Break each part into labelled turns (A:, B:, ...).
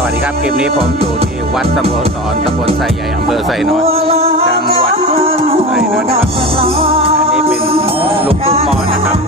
A: สวัสดีครับ คลิปนี้ผมอยู่ที่วัดสโมสรตำบลไซใหญ่อำเภอไซน้อยจังหวัดไซน้อยนะครับ อันนี้เป็นลูกทุ่งมอนนะครับ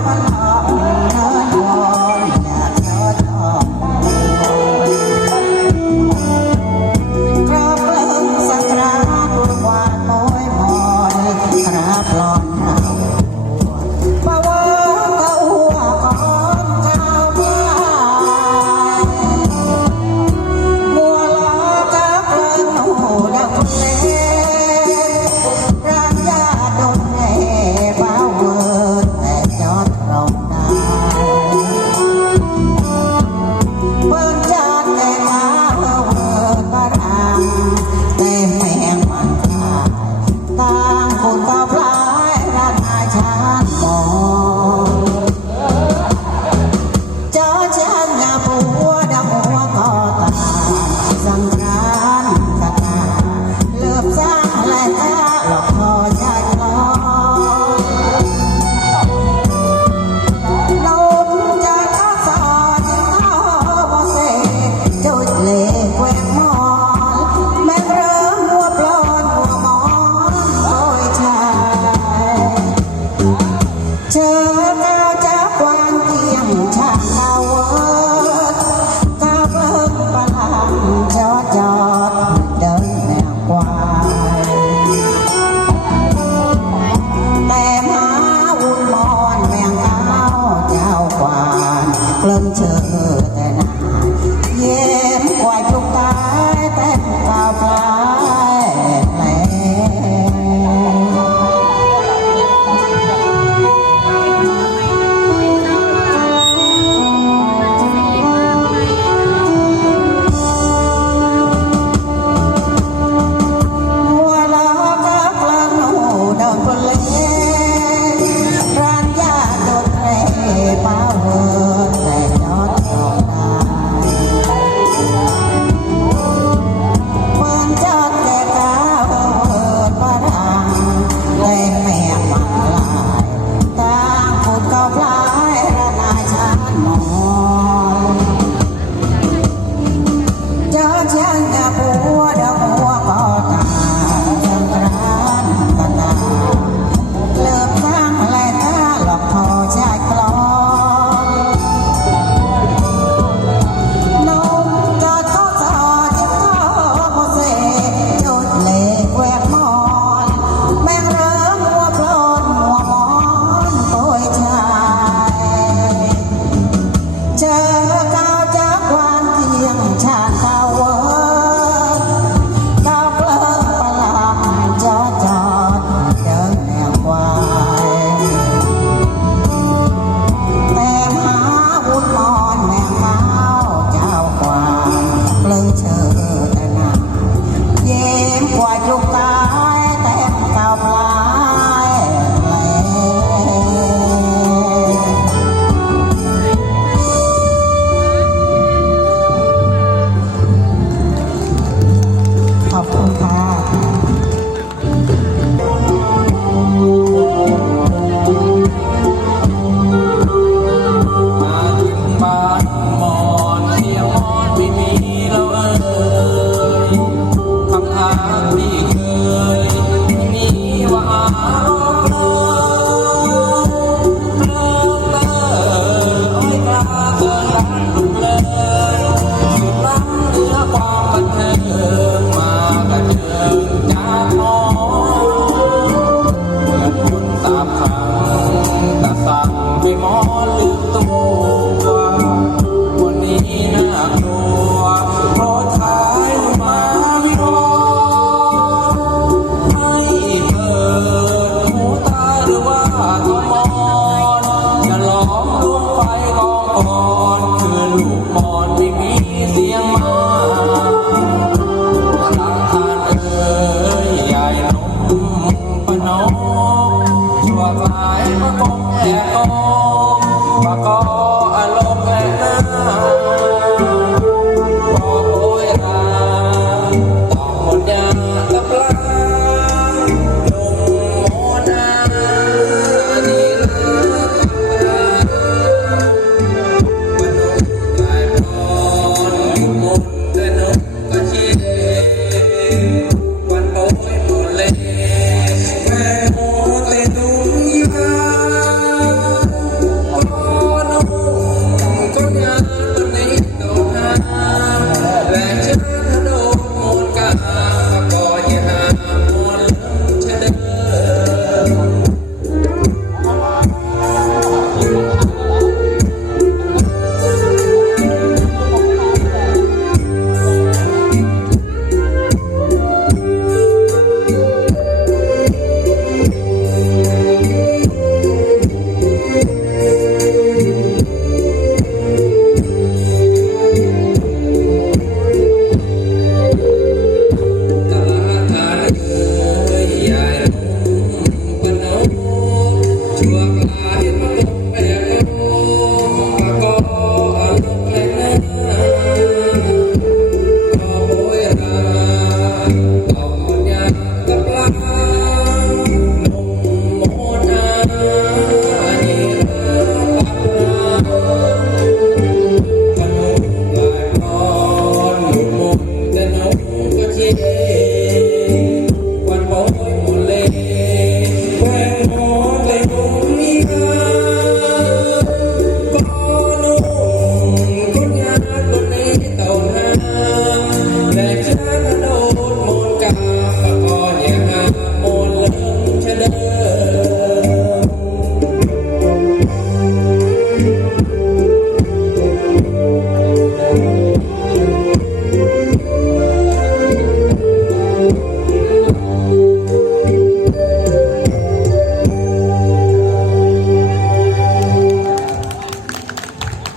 B: more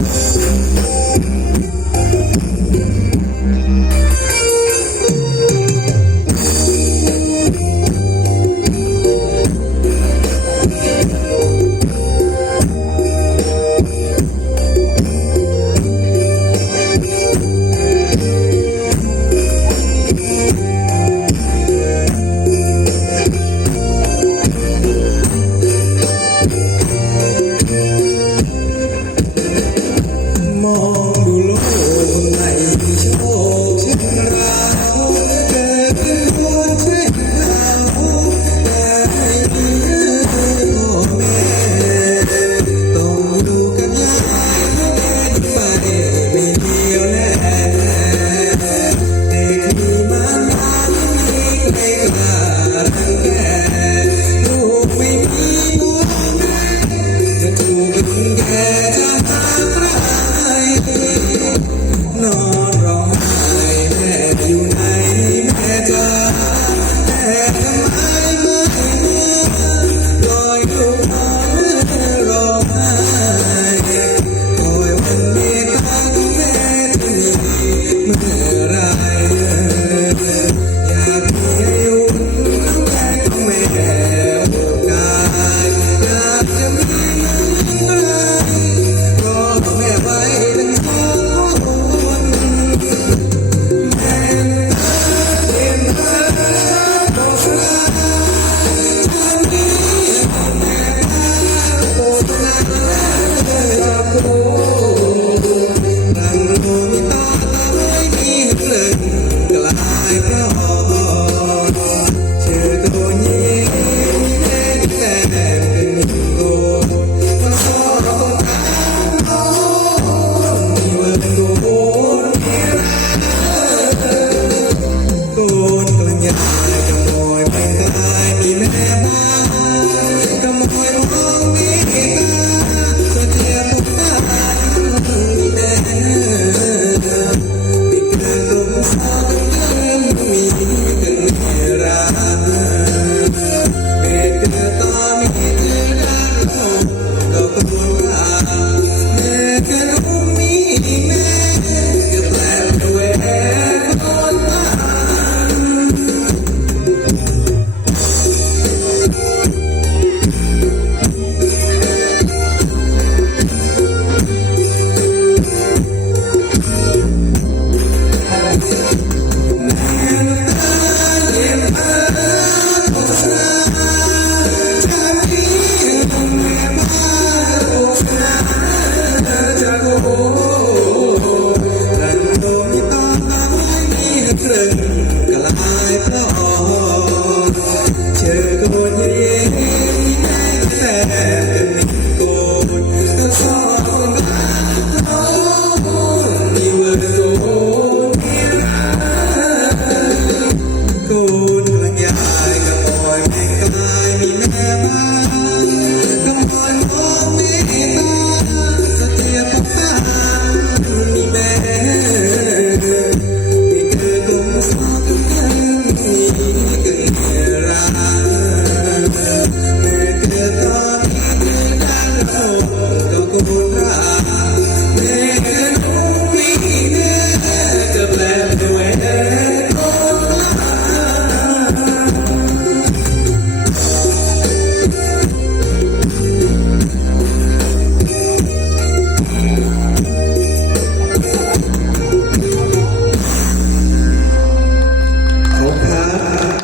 B: Yeah.